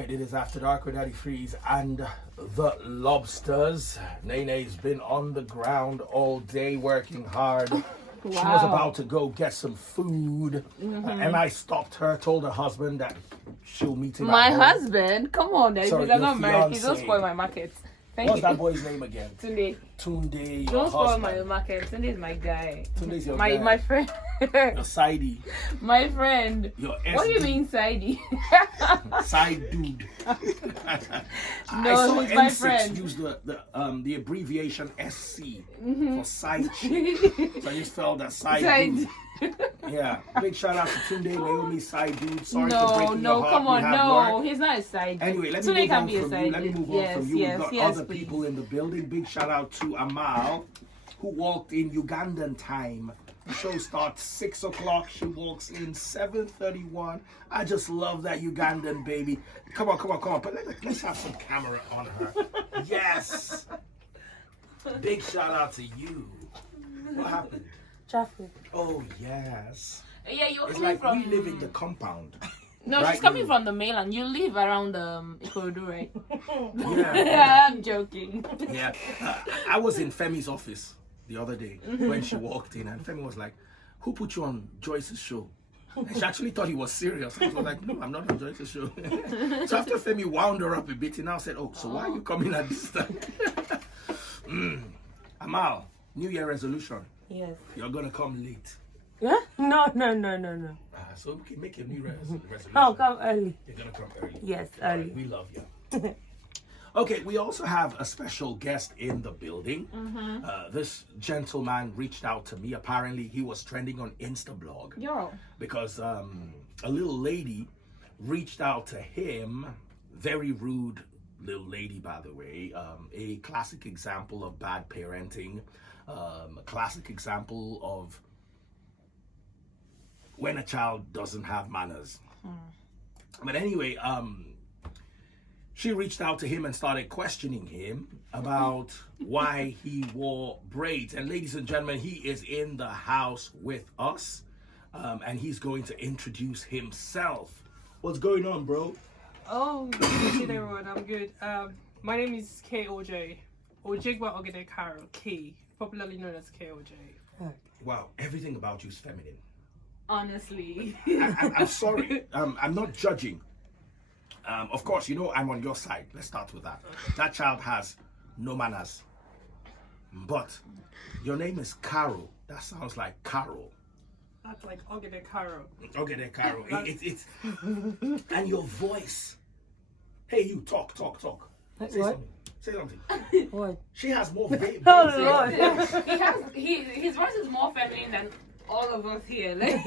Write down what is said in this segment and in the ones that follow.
right, it is After Dark with Daddy Freeze and the Lobsters. Nene's been on the ground all day working hard. Wow. She was about to go get some food, and I stopped her, told her husband that she'll meet him My at home. husband? Come on, Daddy. Sorry, I'm your not married. Please don't fiancé. spoil my market. What's that boy's name again? Tunde. Tunde, your Don't spoil husband. my market. Tunde is my guy. Tunde's your my guy. my friend. Your sidey. My friend. Your What do you SD. mean sidey? Side dude. I No, saw he's my M6 friend. use the abbreviation SC for side chick. So I just felt that side dude. Yeah. Big shout out to Tunde, Naomi, side dude. Sorry for breaking your heart. Come We on, have no, work. he's not a side. Anyway, let Tunde me move can on be a from side you. Let me dude. move Yes, on from you. yes, We've got yes, other please. people in the building. Big shout out to Amal, who walked in Ugandan time. The show starts 6 o'clock. She walks in 7:31. I just love that Ugandan baby. Come on. But let's have some camera on her. Yes. Big shout out to you. What happened? Traffic. Oh yes. Yeah, you're It's coming like from. we live in the compound. No, Right, she's coming you- from the mainland. You live around Ikorodu, right? Yeah. I'm joking. Yeah. I was in Femi's office the other day when she walked in, and Femi was like, "Who put you on Joyce's show?" And she actually thought he was serious. I was like, "No, I'm not on Joyce's show." So after Femi wound her up a bit, he now said, "Oh, so why are you coming at this time?" Amal, New Year resolution. Yes. You're gonna come late. Yeah? No. So okay, make a new resolution. I'll come early. You're gonna come early. Yes, All right, early. we love you. Okay, we also have a special guest in the building. This gentleman reached out to me. Apparently, he was trending on Instablog Yo. because a little lady reached out to him. Very rude little lady, by the way. A classic example of bad parenting. A classic example of when a child doesn't have manners. But anyway, she reached out to him and started questioning him about why he wore braids. And ladies and gentlemen, he is in the house with us, and he's going to introduce himself. What's going on, bro? Oh, good evening, everyone. I'm good. My name is Ojay. Ojigwa Ogede Karo, K, popularly known as Ojay. Wow, everything about you is feminine. Honestly. I'm sorry. I'm not judging. Of course, you know I'm on your side. Let's start with that. That child has no manners. But your name is Carol. That sounds like Carol. That's like Ogede Karo. Okay, then, Carol. It's and your voice. Hey, you talk. Say What? something. What? She has more baby. Oh, Lord. His voice is more feminine than all of us here. Like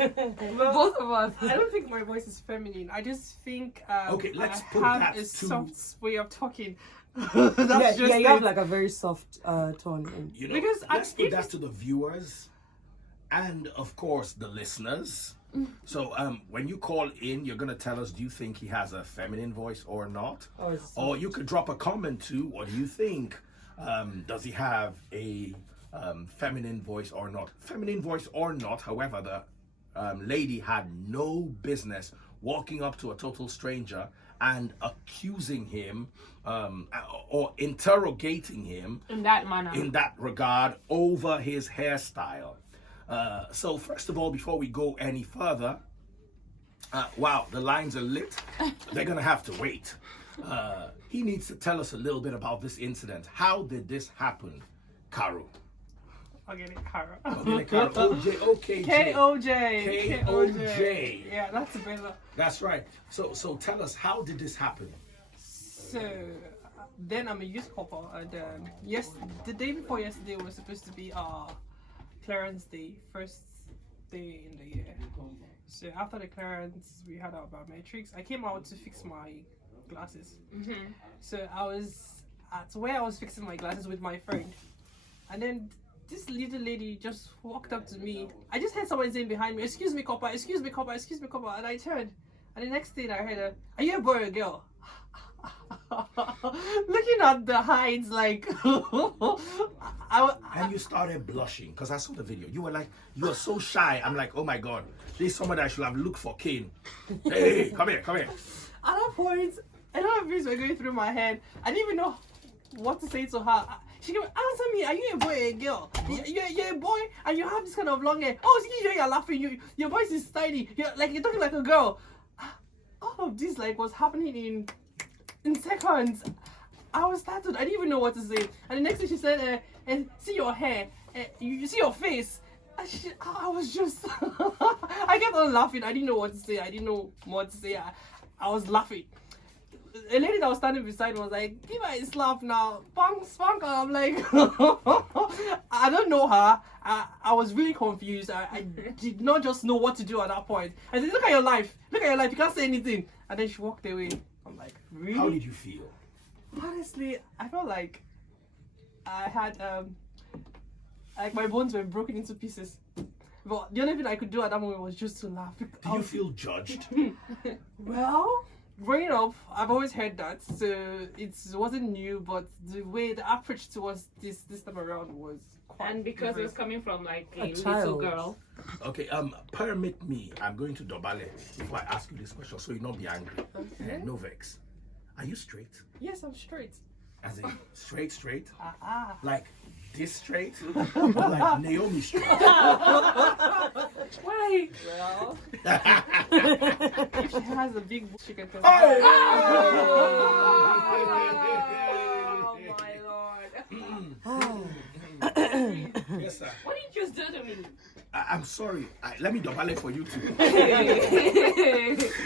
both of us. I don't think my voice is feminine. I just think Okay, let's I put have that a to- soft way of talking. Yeah, That's just you have it. like a very soft tone. And You know, Because let's put if- that to the viewers and of course the listeners. So when you call in, you're gonna tell us, do you think he has a feminine voice or not? Or you could drop a comment too. What do you think? Does he have a feminine voice or not? Feminine voice or not, however, the lady had no business walking up to a total stranger and accusing him or interrogating him In that manner. in that regard over his hairstyle. So first of all, before we go any further, wow, the lines are lit. They're gonna have to wait. He needs to tell us a little bit about this incident. How did this happen, Caro? Ogede Karo. Okay, Caro. OJ, okay, K-O-J. K-O-J. Yeah, that's better. That's right. So tell us, how did this happen? So then I'm a youth couple, and the day before yesterday was supposed to be our clearance day, first day in the year. So after the clearance, we had our biometrics. I came out to fix my glasses. So I was at where I was fixing my glasses with my friend, and then this little lady just walked up to me. I just heard someone saying behind me, "Excuse me, copper, excuse me, copper, excuse me, copper," and I turned, and the next thing I heard her, "Are you a boy or a girl?" Looking at the heights, like And you started blushing because I saw the video. You were like, you were so shy. I'm like, oh my God, this is someone that I should have looked for Kane. Hey, come here. at that point, a lot of things were going through my head. I didn't even know what to say to her. She can answer me, are you a boy or a girl? You're a boy and you have this kind of long hair. Oh, see, you're laughing. Your voice is tiny. You're talking like a girl. All of this like was happening in seconds. I was startled. I didn't even know what to say. And the next thing she said, see your hair. You see your face. I was just, I kept on laughing. I didn't know what to say. I didn't know what to say. I was laughing. A lady that was standing beside me was like, give her a slap now. Spunk her. I'm like, I don't know her. I was really confused. I did not just know what to do at that point. I said, look at your life. Look at your life. You can't say anything. And then she walked away. I'm like, really? How did you feel? Honestly, I felt like I had, like my bones were broken into pieces. But the only thing I could do at that moment was just to laugh. Do you feel judged? Well, growing up, I've always heard that, so it wasn't new, but the approach towards this time around was quite And because different. it was coming from like a little child. girl. Okay, permit me. I'm going to Dobale before I ask you this question, so you not be angry. No vex. Are you straight? Yes, I'm straight. As in straight? Ah. Like this straight? Or like Naomi straight? Why? Well, she has a big she can tell. Oh! Oh my lord. Yes, sir. What did you just do to me? I'm sorry. Let me Dobale for you too.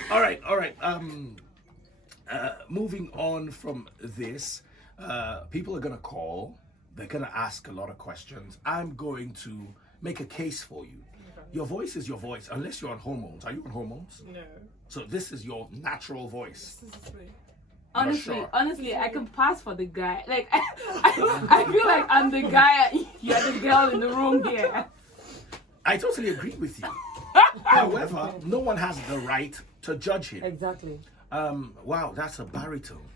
All right. Moving on from this, people are gonna call. They're gonna ask a lot of questions. I'm going to make a case for you. Your voice is your voice, unless you're on hormones. Are you on hormones? No. So this is your natural voice. This is me. Honestly, I can pass for the guy. Like, I feel like I'm the guy. You're the girl in the room here. I totally agree with you. However, no one has the right to judge him. Exactly. Wow, that's a baritone.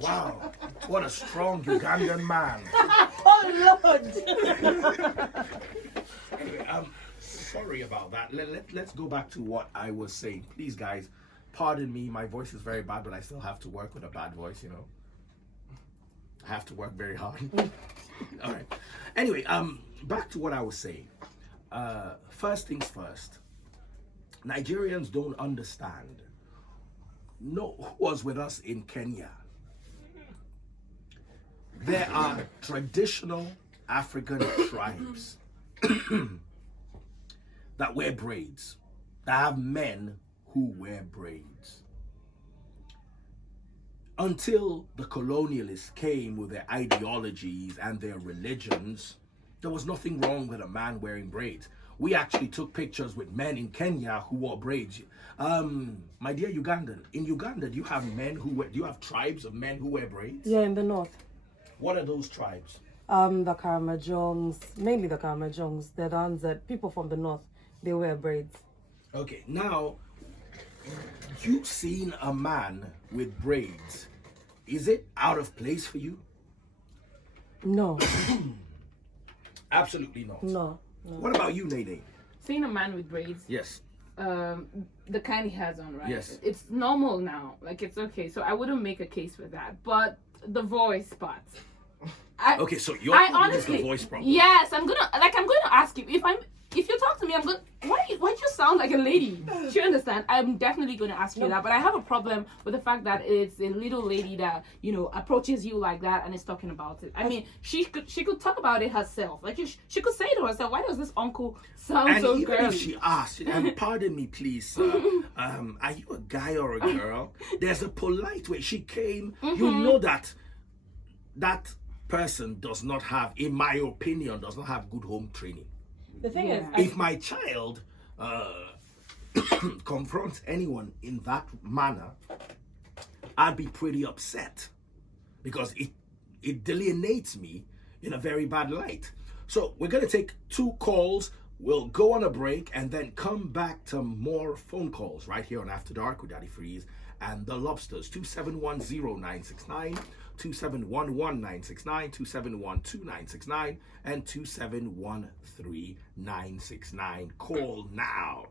Wow, what a strong Ugandan man. Oh Lord. Anyway, sorry about that. Let's go back to what I was saying. Please, guys, pardon me. My voice is very bad, but I still have to work with a bad voice, you know. I have to work very hard. All right. Anyway, back to what I was saying. First things first. Nigerians don't understand. No, who was with us in Kenya? There are traditional African tribes that wear braids, that have men who wear braids. Until the colonialists came with their ideologies and their religions, there was nothing wrong with a man wearing braids. We actually took pictures with men in Kenya who wore braids. My dear Ugandan, in Uganda, do you have tribes of men who wear braids? Yeah, in the north. What are those tribes? The Karamajongs, mainly the Karamajongs. They're the ones that people from the north, they wear braids. Okay, now, you've seen a man with braids. Is it out of place for you? No, Absolutely not. no. What about you, Nene? Seeing a man with braids, Yes. the kind he has on, right? Yes. It's normal now. Like, it's okay. So I wouldn't make a case for that. But the voice part. Okay, so your I problem is honestly, the voice problem. yes, I'm gonna ask you if you talk to me, I'm gonna why do you sound like a lady? Do you understand? I'm definitely gonna ask you that, but I have a problem with the fact that it's a little lady that approaches you like that and is talking about it. I mean, she could talk about it herself. Like she could say to herself, "Why does this uncle sound And so even girly?" if she asked, and pardon me, please, sir, are you a guy or a girl? There's a polite way. She came. You know that person does not have, in my opinion, does not have good home training. The thing is, If my child confronts anyone in that manner, I'd be pretty upset because it delineates me in a very bad light. So we're going to take 2 calls. We'll go on a break and then come back to more phone calls right here on After Dark with Daddy Freeze and the Lobsters. 2710969, 2711969, 2712969, and 2713969. Call now.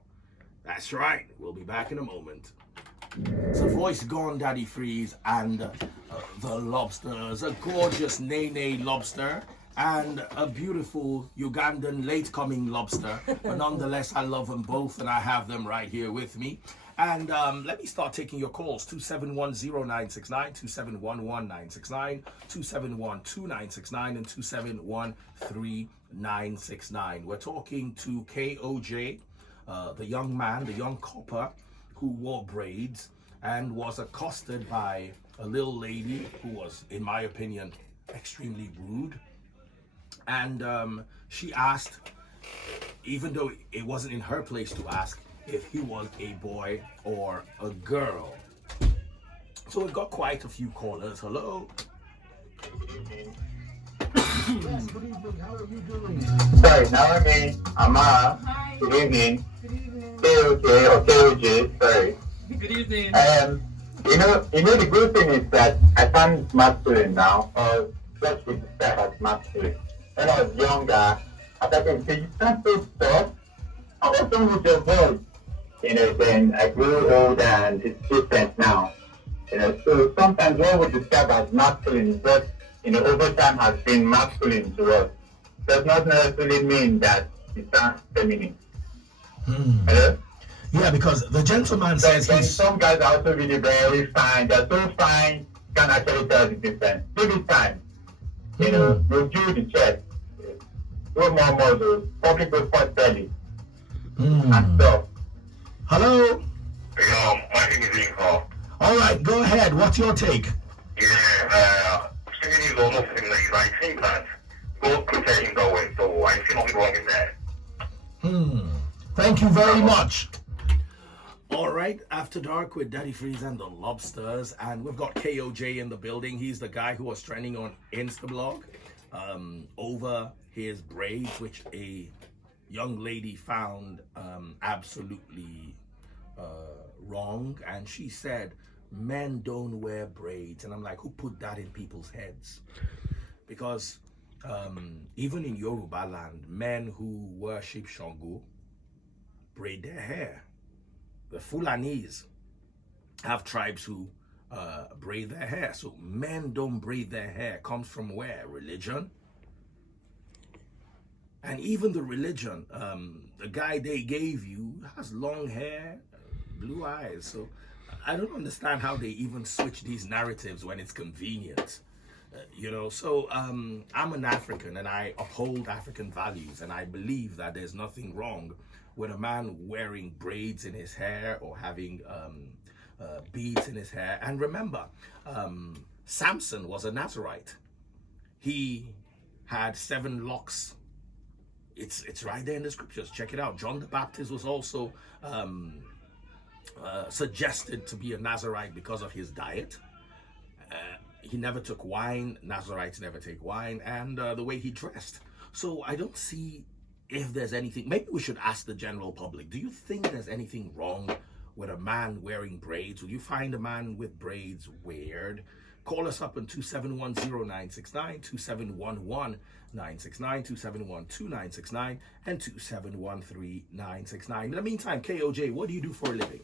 That's right. We'll be back in a moment. So voice gone, Daddy Freeze, and the lobsters, a gorgeous Nene lobster, and a beautiful Ugandan late-coming lobster. But nonetheless, I love them both, and I have them right here with me. And let me start taking your calls. 2710969, 2711969, 2712969, and 2713969. We're talking to Ojay, the young man, the young copper who wore braids and was accosted by a little lady who was, in my opinion, extremely rude. And she asked, even though it wasn't in her place to ask, if he was a boy or a girl. So we've got quite a few callers. Hello. Yes, good evening. How are you doing? Sorry, Naomi, Ama. Hi. Good evening. Good evening. KOJ, sorry. Good evening. You know, the good thing is that I sound masculine now, or just with the style as masculine. When I was younger, I thought, okay, you sound so soft. How was wrong with your voice? You know, then I grew old and it's different now. You know, so sometimes what we describe as masculine is what, you know, over time has been masculine to us. Does not necessarily mean that it sounds feminine. Hello? Yeah, because the gentleman says he's... Some guys are also really very fine. They're so fine, can't actually tell the difference. Give it time. You know, you do the check. Do more models. Public report belly. And stuff. Hello? My name is Inko. All right, go ahead. What's your take? Yeah, singing is almost similar. I think that both pretending going, so I see nothing wrong in that. Thank you very much. All right, After Dark with Daddy Freeze and the Lobsters, and we've got Ojay in the building. He's the guy who was trending on Instablog over his braids, which a young lady found absolutely wrong, and she said men don't wear braids, and I'm like, who put that in people's heads? Because even in Yoruba land, men who worship Shango braid their hair. The Fulanis have tribes who braid their hair. So men don't braid their hair. Comes from where? Religion. And even the religion, the guy they gave you has long hair, blue eyes. So I don't understand how they even switch these narratives when it's convenient. You know, so I'm an African and I uphold African values, and I believe that there's nothing wrong with a man wearing braids in his hair or having beads in his hair. And remember, Samson was a Nazarite. He had 7 locks. It's right there in the scriptures. Check it out. John the Baptist was also suggested to be a Nazarite because of his diet. He never took wine. Nazarites never take wine. And the way he dressed. So I don't see if there's anything. Maybe we should ask the general public. Do you think there's anything wrong with a man wearing braids? Would you find a man with braids weird? Call us up on 2710969, 2711969, 2712969, and 2713969. In the meantime, Ojay, what do you do for a living?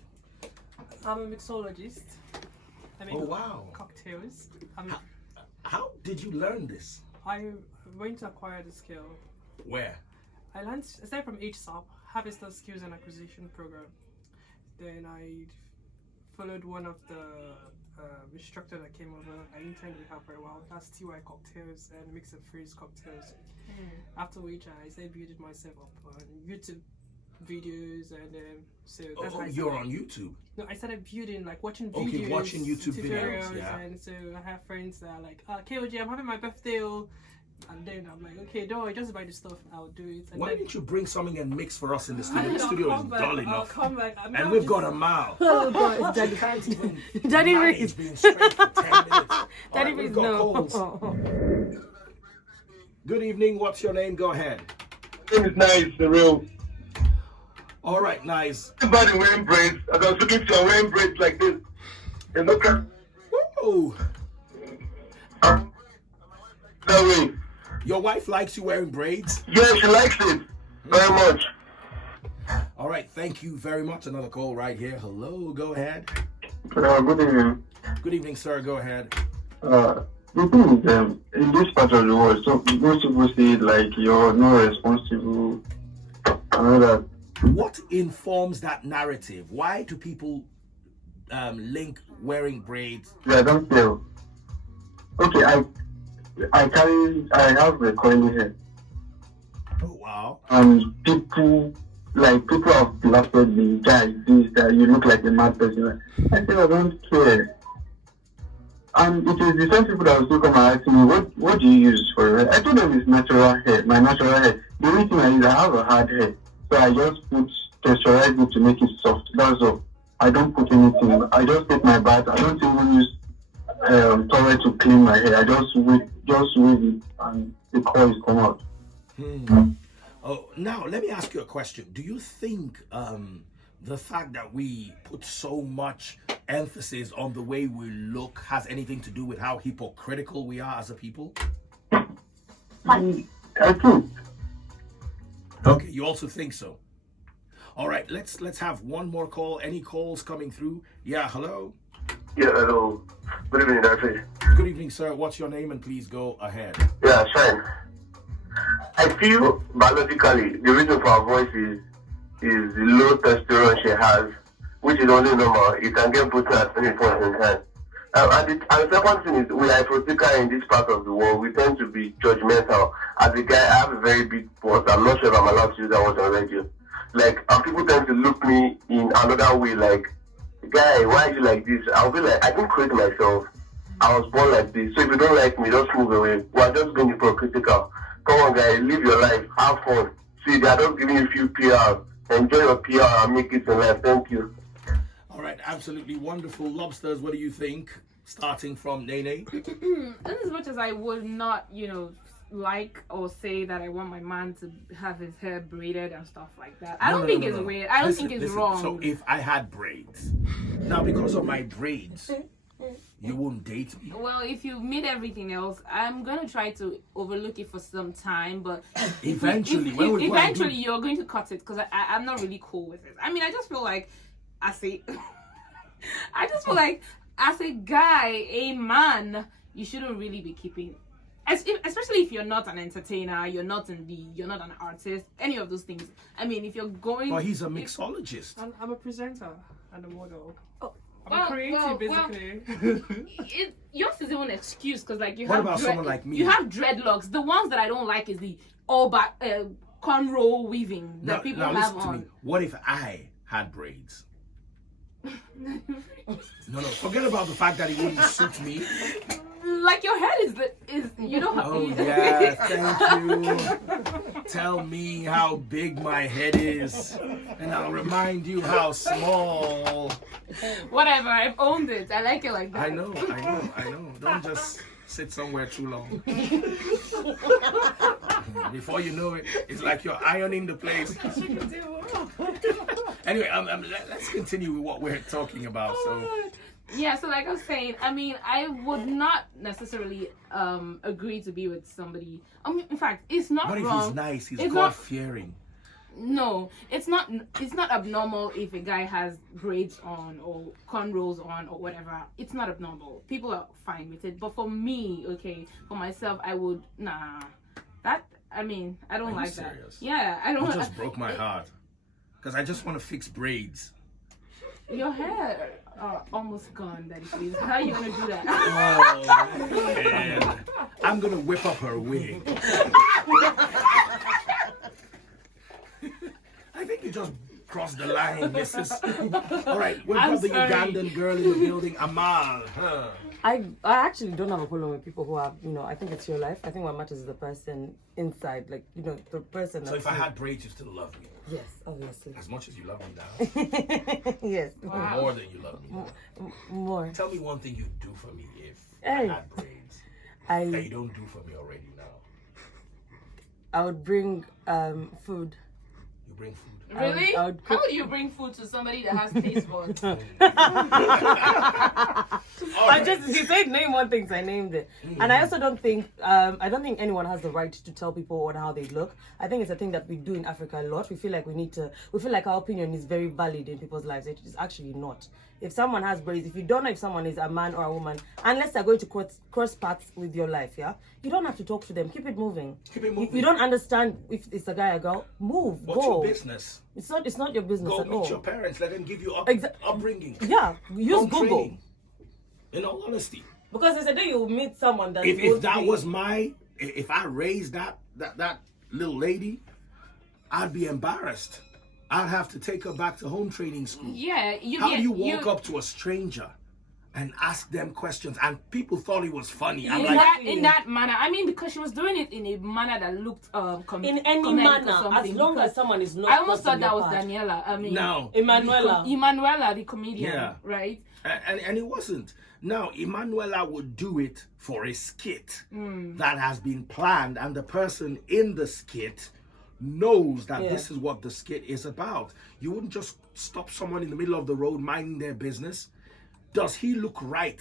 I'm a mixologist. I make cocktails. How did you learn this? I went to acquire the skill. Where? I learned, aside from HSAP, Harvester Skills and Acquisition Program. Then I followed one of the instructor that came over. I interned with her for a while. That's TY cocktails and mix and freeze cocktails. After which I started building myself up on YouTube videos, and so that's how you're on YouTube. No, I started building, like watching videos. Okay, watching YouTube videos. Yeah. And so I have friends that are like, Ojay, I'm having my birthday. And then I'm like, okay, don't worry, just buy the stuff, I'll do it. And why didn't you bring something and mix for us in the studio? The studio is dull enough. Come back. And we've got a mouth. Oh God, Daddy can't even Daddy manage being straight for 10 minutes. Daddy we've got calls. Good evening, what's your name? Go ahead. My name is Nice, the real. All right, Nice. Everybody wearing braids. I was looking if you're wearing braids like this. And look at. Woo! That way. Your wife likes you wearing braids? Yeah, she likes it very much. All right, thank you very much. Another call right here. Hello, go ahead. Good evening. Good evening, sir. Go ahead. The thing is, in this part of the world, so most people say like you're not responsible and all that. What informs that narrative? Why do people link wearing braids? Yeah, I don't care. Okay, I have a curly hair. Oh wow. And people have blasted me, guys, this, that you look like a mad person. I said I don't care. And it is the same people that will still come and ask me, what do you use for your hair? I told them it's natural hair, my natural hair. The only thing I use, I have a hard hair. So I just put texturize it to make it soft. That's all. I don't put anything. I just take my bath. I don't even use towel to clean my hair. I just wave it and the coils come out. Oh, now let me ask you a question. Do you think the fact that we put so much emphasis on the way we look has anything to do with how hypocritical we are as a people? I think. Okay, you also think so. All right, let's have one more call. Any calls coming through? Yeah, hello. Yeah, hello. Good evening, Doctor. Good evening, sir. What's your name? And please go ahead. Yeah, Shine. I feel biologically the reason for our voice is the low testosterone she has, which is only normal. It can get put at any point in time. And the second thing is we are hypocritical in this part of the world. We tend to be judgmental. As a guy, I have a very big voice. I'm not sure if I'm allowed to use that word on radio. Like, and people tend to look me in another way, like, guy, why are you like this? I'll be like, I didn't create myself. I was born like this. So if you don't like me, just move away. We're just being hypocritical. Come on, guys, live your life. Have fun. See, they are just giving you a few PR. Enjoy your PR and make it in life. Thank you. All right, absolutely wonderful. Lobsters, what do you think? Starting from Nene. As much as I would not, like or say that I want my man to have his hair braided and stuff like that. I don't think it's weird. I don't think it's wrong. So if I had braids, now because of my braids, you won't date me? Well, if you meet everything else, I'm gonna try to overlook it for some time, but eventually, you're going to cut it because I'm not really cool with it. I mean, I just feel like as a guy, a man, you shouldn't really be keeping. Especially if you're not an entertainer, you're not an artist, any of those things. I mean, if you're going... Well, he's a mixologist. I'm a presenter and a model. Oh, I'm a creative, basically. Yours is even an excuse, because you what have... about someone like me? You have dreadlocks. The ones that I don't like is the all-back cornrow weaving that people have on. To me. What if I had braids? No, forget about the fact that it wouldn't suit me. Like your head is you know how. Oh yeah, thank you. Tell me how big my head is, and I'll remind you how small. Whatever, I've owned it. I like it like that. I know. Don't just sit somewhere too long. Before you know it, it's like you're ironing the place. Anyway, let's continue with what we're talking about. Yeah, so like I was saying, I mean, I would not necessarily agree to be with somebody. I mean, in fact, it's not wrong. But if he's nice, he's God-fearing. No, it's not abnormal if a guy has braids on or cornrows on or whatever. It's not abnormal. People are fine with it. But for me, for myself, I would I don't like serious? that. Yeah, I don't. You just broke my heart. Because I just want to fix braids. Your hair almost gone, Daddy, please. How are you going to do that? Oh, man. I'm going to whip up her wig. I think you just crossed the line, missus. All right, we've got the Ugandan girl in the building, Amal. Huh? I actually don't have a problem with people who have, I think it's your life. I think what matters is the person inside, the person. So if I had braids, you still love me? Yes, obviously. As much as you love me now? Yes. Wow. More than you love me now? More. Tell me one thing you'd do for me if I had braids that you don't do for me already now. I would bring food. You bring food? Really? How would you bring food to somebody that has taste buds? You said name one thing, so I named it. And I also don't think anyone has the right to tell people on how they look. I think it's a thing that we do in Africa a lot. We feel like we feel like our opinion is very valid in people's lives. It is actually not. if someone has braids, if you don't know if someone is a man or a woman, unless they're going to cross paths with your life, yeah, you don't have to talk to them. Keep it moving. Keep it moving. If you don't understand if it's a guy or girl, move. What's go. your business? It's not your business Go at meet all. your parents. Let them give you upbringing. Yeah, use Home Google. training. In all honesty, Because there's a day you meet someone that if that was if I raised that little lady, I'd be embarrassed. I'd have to take her back to home training school. Yeah, How do you walk up to a stranger and ask them questions? And people thought it was funny. I'm like, in that manner. I mean, because she was doing it in a manner that looked in any manner, as long as someone is not. I almost thought that was Daniela. I mean, no, Emanuela, the comedian. Yeah. Right. And it wasn't. Now, Emanuela would do it for a skit that has been planned, and the person in the skit knows that this is what the skit is about. You wouldn't just stop someone in the middle of the road minding their business. Does he look right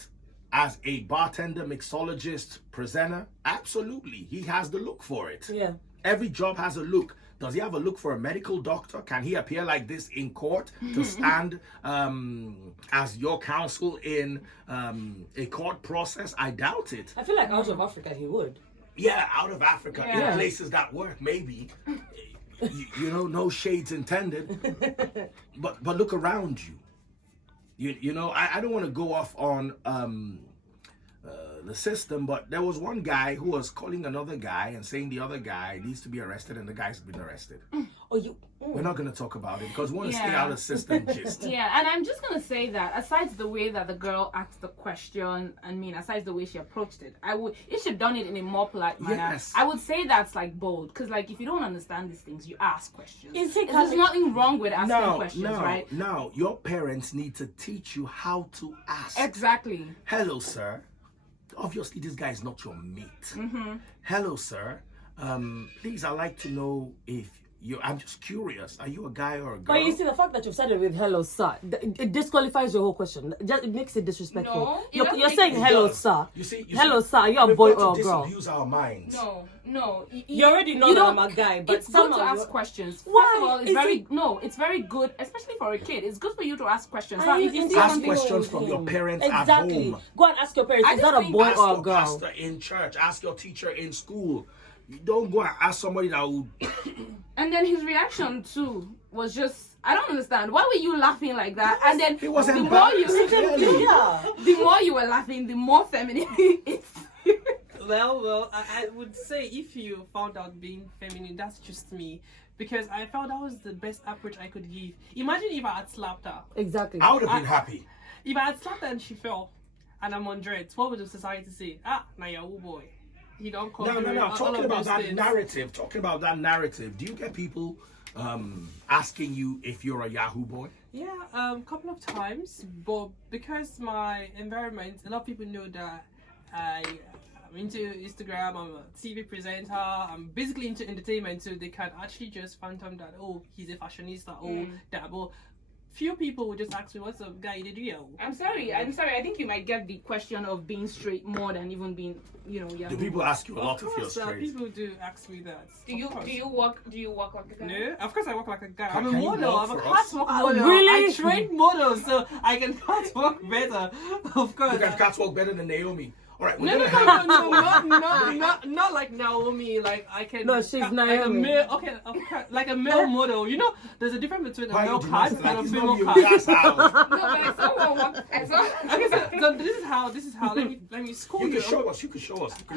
as a bartender, mixologist, presenter? Absolutely. He has the look for it. Yeah. Every job has a look. Does he have a look for a medical doctor? Can he appear like this in court to stand as your counsel in a court process? I doubt it. I feel like out of Africa he would. Yeah, out of Africa, in places that work, maybe. You know, no shades intended. But look around you. You know, I don't want to go off on the system, but there was one guy who was calling another guy and saying the other guy needs to be arrested, and the guy's been arrested. We're not going to talk about it because we want to stay out of system gist. Yeah, and I'm just going to say that aside the way that the girl asked the question, I mean, aside the way she approached it, if she'd done it in a more polite manner, Yes. I would say that's like bold. Because like if you don't understand these things, you ask questions. Exactly. There's nothing wrong with asking questions, right? No, your parents need to teach you how to ask. Exactly. Hello, sir. Obviously, this guy is not your mate. Hello, sir. Please, I'd like to know if I'm just curious. Are you a guy or a girl? But you see, the fact that you've started with hello, sir, it disqualifies your whole question. It makes it disrespectful. No, You're saying hello, sir. You see, hello, sir. Are you a boy or a to girl? disabuse our minds. No. You already know that I'm a guy, but it's good to ask questions. First Why? of all, it's very good, especially for a kid. It's good for you to ask questions. Now, if you see Ask something, questions from your parents at Exactly. home. Go and ask your parents. I Is just that a think- boy Ask or a your girl? pastor in church. Ask your teacher in school. You don't go and ask somebody that would... And then his reaction too was just, I don't understand. Why were you laughing like that? And then He was the more embarrassed, clearly. Yeah. the more you were laughing, the more feminine it's. Well, I would say if you found out being feminine, that's just me. Because I felt that was the best approach I could give. Imagine if I had slapped her. Exactly. I would have been happy. If I had slapped her and she fell, and I'm on dreads, what would the society say? Now you're a boy. You don't call No. all Talking of about those that things. narrative. Do you get people asking you if you're a Yahoo boy? Yeah, couple of times, but because my environment, a lot of people know that I'm into Instagram, I'm a TV presenter, I'm basically into entertainment, so they can actually just phantom that, oh, he's a fashionista, that, but few people would just ask me, what's up, guy, did you? I'm sorry. I think you might get the question of being straight more than even being, Yahoo. Do people ask you a lot Of if you're course, straight? people do ask me that. Do you walk like a guy? No, of course I walk like a guy. I'm Can a you model. walk I'm a for us? catwalk model. really? I train models, so I can catwalk better. Of course. You can catwalk better than Naomi. All right, we're No, gonna have... not like Naomi. Like I can. No, she's like a Naomi. male, okay, like a male model. You know, there's a difference between a Why male you cat do this? and a It's female not you, cat. that's how. No, but I saw one walk. Okay, so this is how. Let me school You you. can show us. You can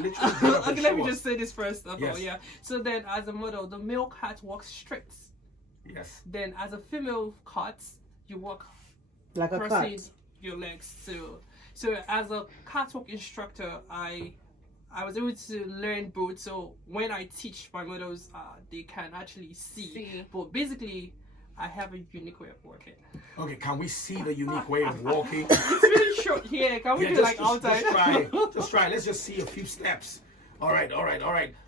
literally get up and Okay, let me show just say this first of Yes. all. Yeah. So then, as a model, the male cat walks straight. Yes. Then, as a female cat, you walk Like a crossing cat. your legs. So as a catwalk instructor, I was able to learn both. So when I teach my models, they can actually see. But basically, I have a unique way of working. Okay, can we see the unique way of walking? It's really short here. Can we do like outside? Just try it. Just try it. Let's just see a few steps. All right.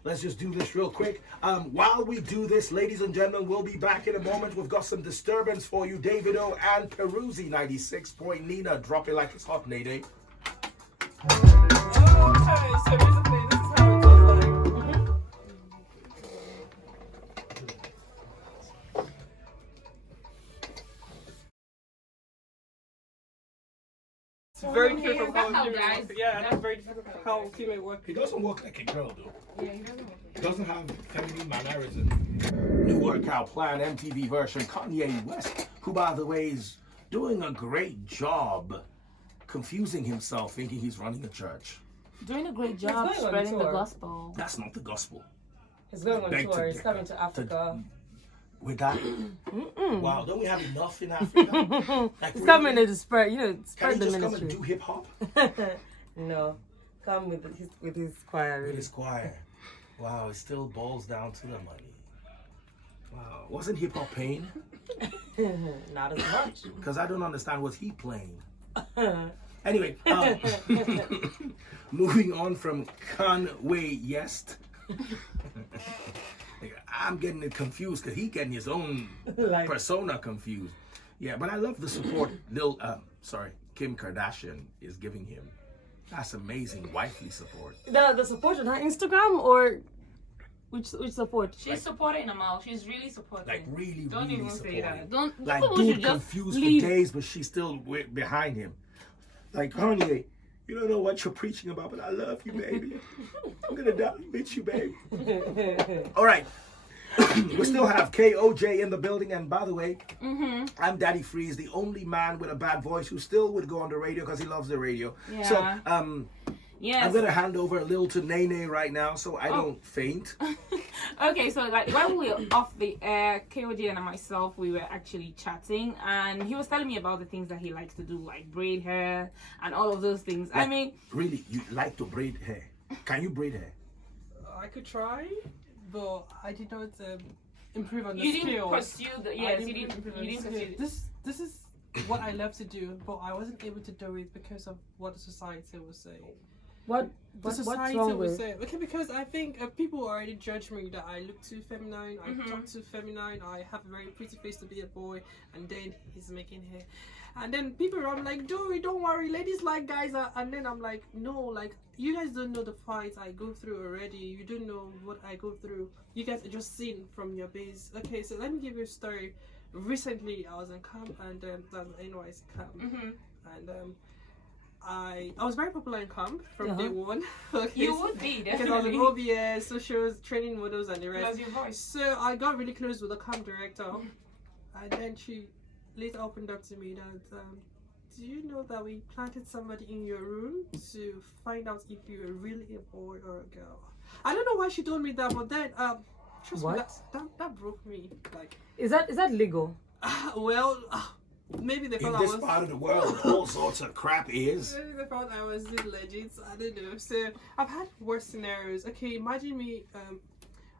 Let's just do this real quick. While we do this, ladies and gentlemen, we'll be back in a moment. We've got some disturbance for you. Davido and Peruzzi, 96 point Nina. Drop it like it's hot, Nade. Okay, so basically, this is how it looks like. very different from That's how how female guys- work. Yeah, that's very different from how female work. He doesn't walk like a girl, though. Yeah, he doesn't work. He doesn't have feminine mannerism. New workout plan, MTV version, Kanye West, who, by the way, is doing a great job confusing himself, thinking he's running a church. Doing a great going job on spreading the tour. gospel. That's not the gospel. He's going on Beg to tour. He's differ. coming to Africa. With that, wow, don't we have enough in Africa? Like, He's really? coming to spread, Can spread he the just come ministry. and do hip hop No, come with his choir. with Really. his choir? Wow, it still boils down to the money. Wow, wasn't hip hop pain? Not as much. Because I don't understand, was he playing? Anyway, moving on from Conway Yest. I'm getting it confused because he's getting his own Like- persona confused. Yeah, but I love the support Kim Kardashian is giving him. That's amazing wifely support. The support on her Instagram or which support? She's supporting them all. She's really supporting. Like really, Don't really even supporting. say that. Don't. Like people dude should just confused leave. for days, but she's still behind him. Like Kanye, you don't know what you're preaching about, but I love you, baby. I'm gonna die with you, baby. All right. We still have Ojay in the building, and by the way, I'm Daddy Freeze, the only man with a bad voice who still would go on the radio because he loves the radio. Yeah. So, Yes. I'm gonna hand over a little to Nene right now, so I don't faint. Okay, so like while we were off the air, KOJ and myself, we were actually chatting, and he was telling me about the things that he likes to do, like braid hair and all of those things. I mean, Really, you like to braid hair? Can you braid hair? I could try, but I did not improve on the you didn't skills. pursue the I yes, you didn't improve on you the didn't skills. pursue. This is what I love to do, but I wasn't able to do it because of what the society would say. What The what's society wrong would with? say, okay, because I think people already judge me that I look too feminine, I talk too feminine, I have a very pretty face to be a boy, and then he's making hair. And then people are like, don't worry, ladies like guys are, and then I'm like, no, like, you guys don't know the fights I go through already, you don't know what I go through, you guys are just seen from your base. Okay, so let me give you a story. Recently, I was in camp, and that was NYC camp, and I was very popular in camp from day one. Okay, You would be because I was in definitely. OBS, socials, training models, and the rest. Because your voice. So I got really close with the camp director, and then she later opened up to me that, do you know that we planted somebody in your room to find out if you were really a boy or a girl? I don't know why she told me that, but then trust me, What? that broke me. Like, Is that legal? well, maybe they In thought I this was. part of the world, all sorts of crap is. Maybe they thought I was legit. I don't know. So I've had worse scenarios. Okay, imagine me.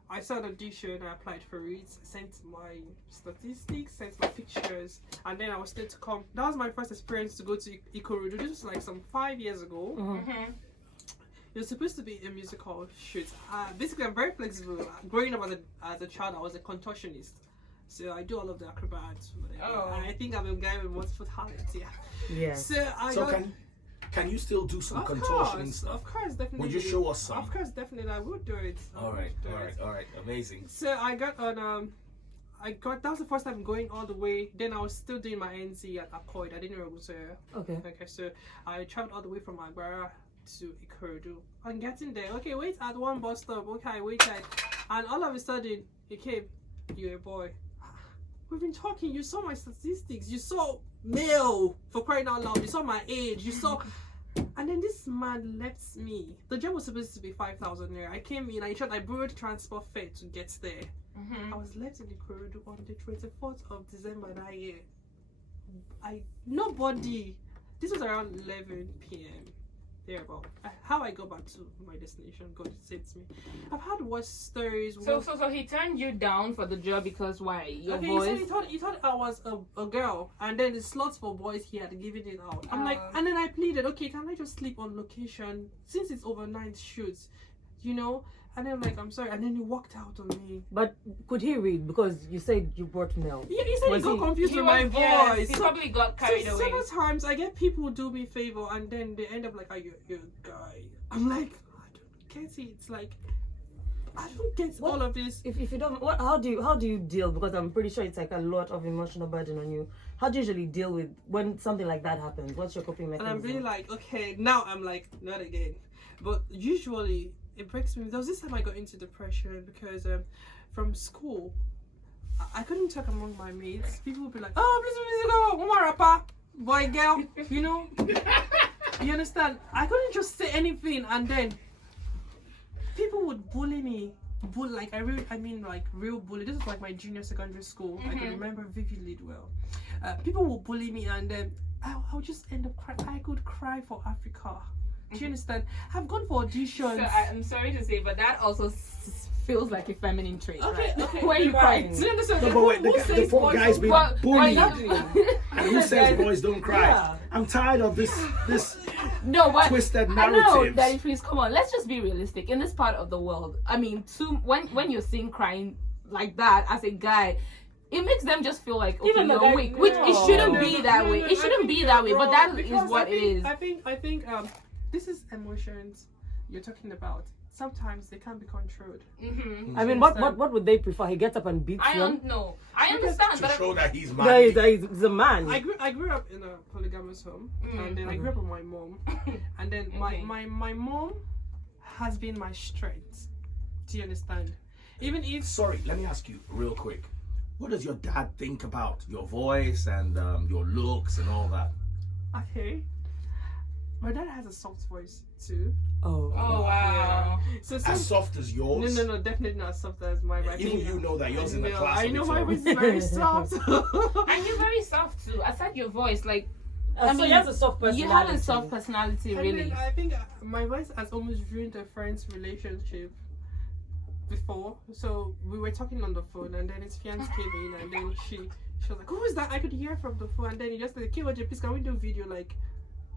I saw an audition. I applied for it. Sent my statistics. Sent my pictures. And then I was still to come. That was my first experience to go to Ikorodu. This was like some 5 years ago. It was supposed to be a musical shoot. Basically, I'm very flexible. Growing up as a child, I was a contortionist. So I do all of the acrobats. Oh. I think I'm a guy with multiple talents. Yeah. Yeah. So I So got. can you still do some Of contortioning course, stuff? of course, definitely. Would you show us some? Of course, definitely, I would do it. I All would right, do all it. right, all right. Amazing. So I got on that was the first time going all the way. Then I was still doing my NC at Akkoid. I didn't know it was Okay. okay. So I traveled all the way from Agbara to Ikorodu. On getting there, okay, wait at one bus stop. Okay, I waited, and all of a sudden he came. You're a boy. We've been talking. You saw my statistics. You saw male, for crying out loud. You saw my age. You saw. And then this man left me. The job was supposed to be 5,000 naira. I came in, I borrowed transport fare to get there. I was left in the corridor on the 24th of December that year. Nobody. This was around 11 p.m. Thereabout. How I go back to my destination, God saves me. I've had worse stories. So he turned you down for the job because why? Your Okay, voice. so he thought I was a girl, and then the slots for boys he had given it out. I'm like, Oh. and then I pleaded, okay, can I just sleep on location since it's overnight shoots, you know? And then I'm like, I'm sorry, and then he walked out on me. But could he read? Because you said you brought mail. Yeah, he said he Was got he- confused He with my was- yes, voice. he So- probably got carried so away. several times I get people who do me favor, and then they end up like, "Are you're a guy?" I'm like, I don't get it. It's like I don't get all of this. If you don't, how do you deal? Because I'm pretty sure it's like a lot of emotional burden on you. How do you usually deal with when something like that happens? What's your coping mechanism? And I'm really like, okay, now I'm like, not again. But usually it breaks me. There was this time I got into depression because from school, I couldn't talk among my mates. People would be like, oh, please go, Uma rapper, boy, girl, you know. You understand? I couldn't just say anything, and then people would bully me. Real bully. This was like my junior secondary school. I can remember vividly well. People would bully me, and then I'll just end up crying. I could cry for Africa. Do you understand? I've gone for auditions. So I'm sorry to say, but that also feels like a feminine trait. Okay, right? okay. Where you crying? Do you understand? No, but wait, the poor guys being bullied. And who says boys don't cry? Yeah. I'm tired of this No, but twisted I know, narratives. Daddy, please come on. Let's just be realistic. In this part of the world, I mean, when you're seeing crying like that as a guy, it makes them just feel like, okay, Even the you're guy- weak, which it shouldn't be that way. It shouldn't be that way, but that is what it is. I think this is emotions you're talking about. Sometimes they can't be controlled. I mean, what would they prefer? He gets up and beats I them. don't know. I understand, To but show that he's Yeah, manly. he's a man. I grew up in a polygamous home, and then I grew up with my mom, and then my mom has been my strength. Do you understand? Even if Sorry, let me ask you real quick. What does your dad think about your voice and your looks and all that? okay, my dad has a soft voice too. Oh. oh wow. So As soft as yours? no, definitely not as soft as mine. But I Even think you know that yours in the No, class. I of know its my own. voice is very soft. And you're very soft too. Aside your voice, like So he has a soft personality. you have a soft personality, And really. then I think my voice has almost ruined a friend's relationship before. So we were talking on the phone, and then his fiance came in, and then she was like, "Who is that?" I could hear from the phone, and then he just said, "Okay, Ojay, please can we do video like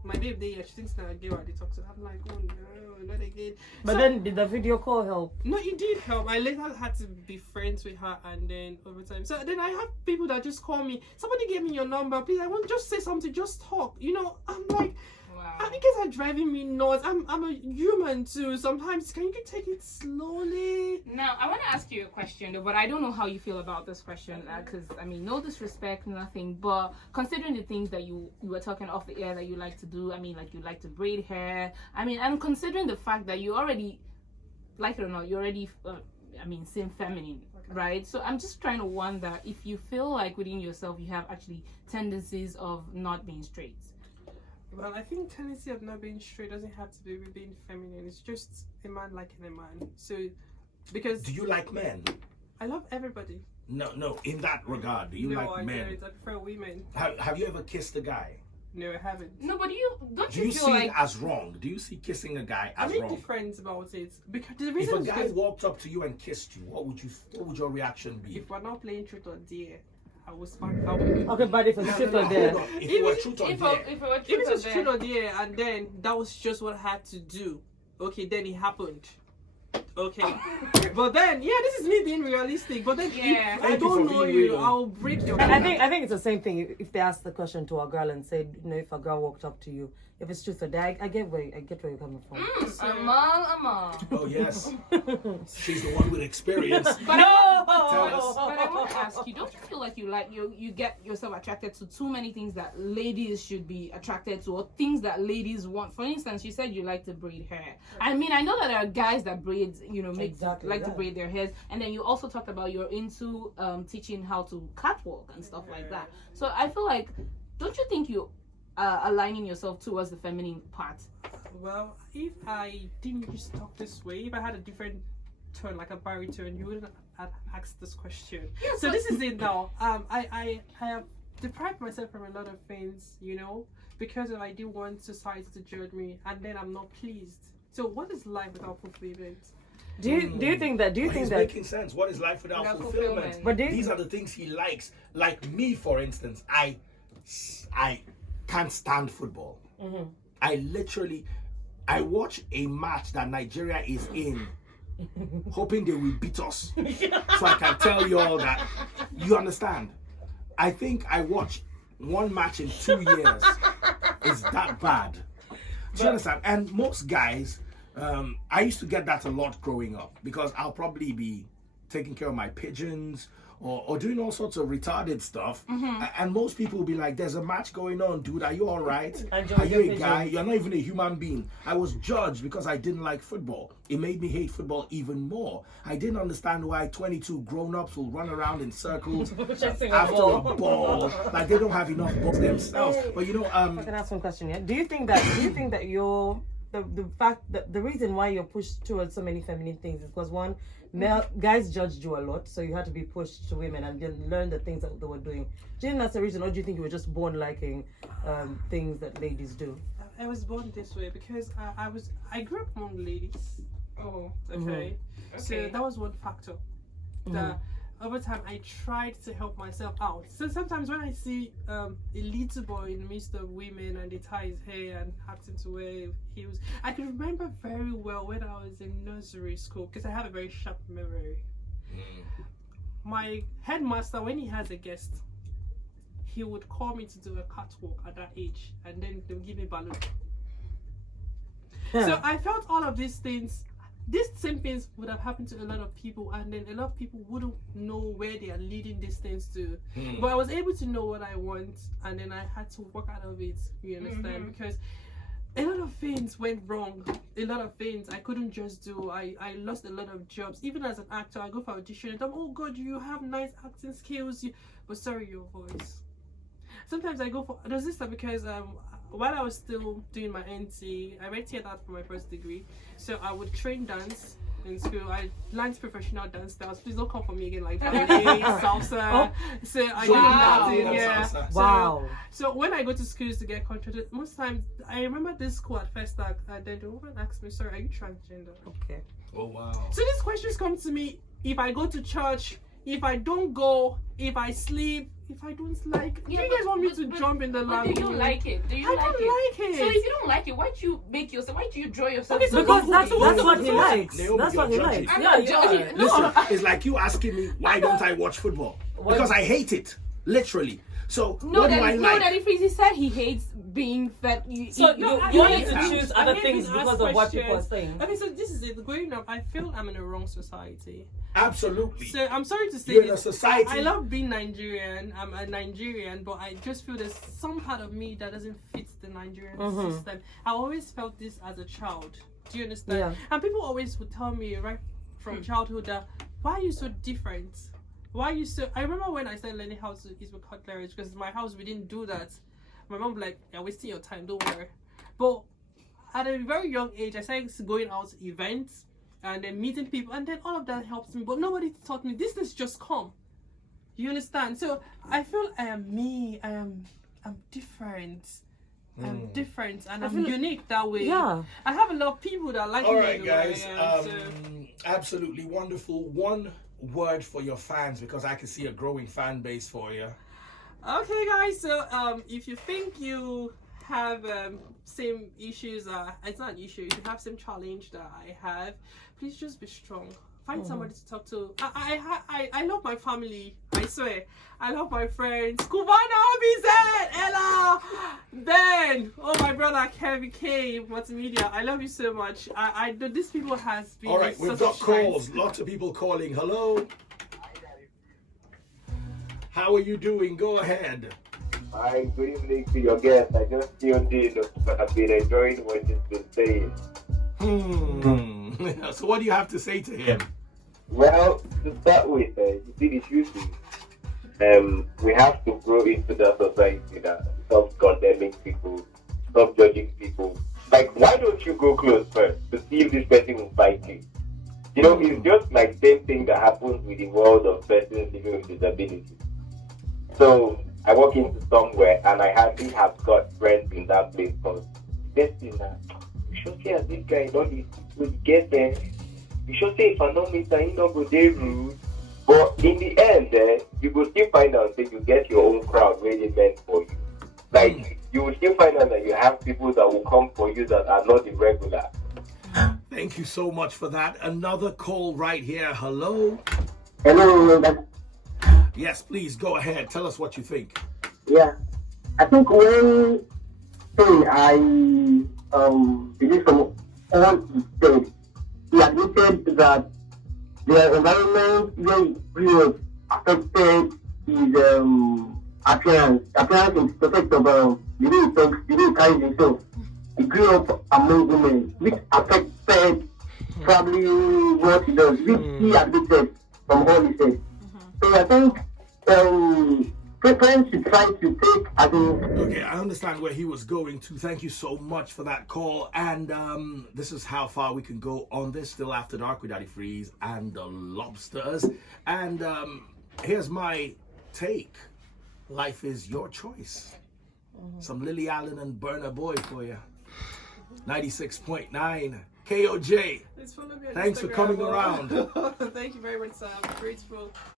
my babe there?" She thinks that I gave her the talk, so I'm like, "Oh no, not again." But So- then did the video call help? No, it did help. I later had to be friends with her, and then over time. So then I have people that just call me. Somebody gave me your number, please. I want just say something, just talk. You know, I'm like, Wow. I think it's are driving me nuts. I'm a human too. Sometimes can you take it slowly? Now, I want to ask you a question, though, but I don't know how you feel about this question, because, I mean, no disrespect, nothing, but considering the things that you were talking off the air that you like to do, I mean, like, you like to braid hair, I mean, and considering the fact that you already, like it or not, you already, seem feminine, right? So I'm just trying to wonder if you feel like within yourself you have actually tendencies of not being straight. Well, I think tendency of not being straight doesn't have to be with being feminine. It's just a man liking a man. So, because Do you like men? I love everybody. No, in that regard, do you No, like I men? don't. I prefer women. Have you ever kissed a guy? No, I haven't. No, but don't Do you you feel see like... it as wrong? Do you see kissing a guy I'm as wrong? indifferent about it because the If reason a is guy because walked up to you and kissed you, what would your reaction be? if we're not playing truth or dare, I will smack out. Okay, but if it's truth or Hold dare. on. If it were truth or If dare, it were If truth it or was dare. truth or dare, and then that was just what I had to do. Okay, then it happened. Okay, but then this is me being realistic. But then Yeah. if I Thank you don't for know being you, real. I'll break your. I think it's the same thing if they ask the question to a girl and say, you know, if a girl walked up to you, if it's truth or dare, I get where you're coming from. Amal. oh yes, she's the one with experience. But Tell us. But I want to ask you, don't you feel like you get yourself attracted to too many things that ladies should be attracted to, or things that ladies want? For instance, you said you like to braid hair. I mean, I know that there are guys that braids, Exactly, like to yeah. braid their hairs, and then you also talked about you're into teaching how to catwalk and stuff like that. So I feel like, don't you think you aligning yourself towards the feminine part? Well, if I didn't just talk this way, if I had a different tone, like a baritone, you wouldn't have asked this question. So this is it now. I have deprived myself from a lot of things, you know, because I didn't want society to judge me, and then I'm not pleased. So what is life without fulfillment? Do you think that He's making sense. What is life without Without fulfillment? fulfillment. But These are the things he likes. Like me, for instance, I can't stand football. I watch a match that Nigeria is in, hoping they will beat us, so I can tell you all that. You understand? I think I watched one match in 2 years. It's that bad. Do you understand? And most guys, I used to get that a lot growing up because I'll probably be taking care of my pigeons or doing all sorts of retarded stuff. And most people will be like, there's a match going on, dude. Are you all right? Are you a guy? You're not even a human being. I was judged because I didn't like football. It made me hate football even more. I didn't understand why 22 grown-ups will run around in circles after a ball. Like they don't have enough ball themselves. But you know, I can ask one question, yeah? Do you think that you're the fact that the reason why you're pushed towards so many feminine things is because one, guys judged you a lot, so you had to be pushed to women and then learn the things that they were doing. Do you think that's the reason, or do you think you were just born liking things that ladies do? I was born this way because I grew up among ladies. Oh, okay. So that was one factor. That over time I tried to help myself out. So sometimes when I see a little boy in the midst of women and they tie his hair and acting to wear heels, I can remember very well when I was in nursery school because I have a very sharp memory. My headmaster, when he has a guest, he would call me to do a catwalk at that age, and then they'll give me balloon. So I felt all of these things. These same things would have happened to a lot of people, and then a lot of people wouldn't know where they are leading these things to. But I was able to know what I want, and then I had to work out of it. You understand? Because a lot of things went wrong. A lot of things I couldn't just do. I lost a lot of jobs. Even as an actor, I go for audition and I'm, oh God, you have nice acting skills. But sorry, your voice. Sometimes I go for, there's this stuff because while I was still doing my NT, I read theatre for my first degree. So I would train dance in school. I learned professional dance styles. Please don't come for me again like ballet, salsa. So I did that. Yeah. Wow. So when I go to schools to get contracted, most times I remember this school at first that then the woman asked me, "Sorry, are you transgender?" Okay. Oh wow. So these questions come to me if I go to church, if I don't go, if I sleep, if I don't like. Do you guys want me to jump in the lava? Do you like it? Do you I like don't it? like it. So if you don't like it, why do you make yourself? Why do you draw yourself? Okay, so Because that's No, what he likes. Naomi, That's what he you're likes. judging. I'm Yeah, not you are. judging. Listen, No, it's like you asking me why don't I watch football? Because I hate it, literally. So what do I like? Daddy Freezy said he hates being fed. You I need to hate choose I other hate things being because asked of what people are questions. saying. Okay, so this is it. Growing up, I feel I'm in the wrong society. Absolutely. So I'm sorry to say You're in a this. society. I love being Nigerian. I'm a Nigerian, but I just feel there's some part of me that doesn't fit the Nigerian system. I always felt this as a child. Do you understand? Yeah. And people always would tell me right from childhood that, why are you so different? Why are you so... I remember when I started learning how to eat with cutlery, because in my house we didn't do that. My mom was like, you're wasting your time, don't worry. But at a very young age, I started going out to events and then meeting people, and then all of that helps me. But nobody taught me this things just come. You understand? So I feel I am me. I'm different. I'm different, and I'm unique that way. Yeah. I have a lot of people that like All me. right, the way I guys. am, so. Absolutely wonderful. One word for your fans, because I can see a growing fan base for you. Okay, guys. So if you think you have same issues, it's not an issue. If you have same challenge that I have, please just be strong. Find somebody to talk to. I love my family. I swear. I love my friends. Kubana, Bizet, Ella, Ben. Oh, my brother Kevin K, multimedia. I love you so much. These people has been. All right, we've got calls. Lots of people calling. Hello. How are you doing? Go ahead. Hi, good evening to your guest. I just tuned in, but I've been enjoying what he's been saying. So what do you have to say to him? Well, to start with, you see the truth is, we have to grow into the society that stop condemning people, stop judging people. Like, why don't you go close first to see if this person will fight you? You know, it's just like the same thing that happens with the world of persons living with disabilities. So I walk into somewhere and I hardly have got friends in that place because this thing that you should say as this guy don't get there. You should say if I don't meet you not go there rude. But in the end, you will still find out that you get your own crowd really meant for you. Like you will still find out that you have people that will come for you that are not irregular. Thank you so much for that. Another call right here. Hello. Hello. Yes, please go ahead. Tell us what you think. Yeah, I think when I believe from all he said. He admitted that the environment where he grew up affected his appearance. Appearance in respect of the way he talks, the way he carries himself. He grew up among women, which affected probably what he does, which he admitted from all he said. So I think parents should try to take as in. Okay, I understand where he was going to. Thank you so much for that call. And this is how far we can go on this. Still After Dark with Daddy Freeze and the Lobsters. And here's my take. Life is your choice. Some Lily Allen and Burna Boy for you. 96.9 KOJ. Please follow me on Thanks for Instagram. coming around. Thank you very much, sir. I'm grateful.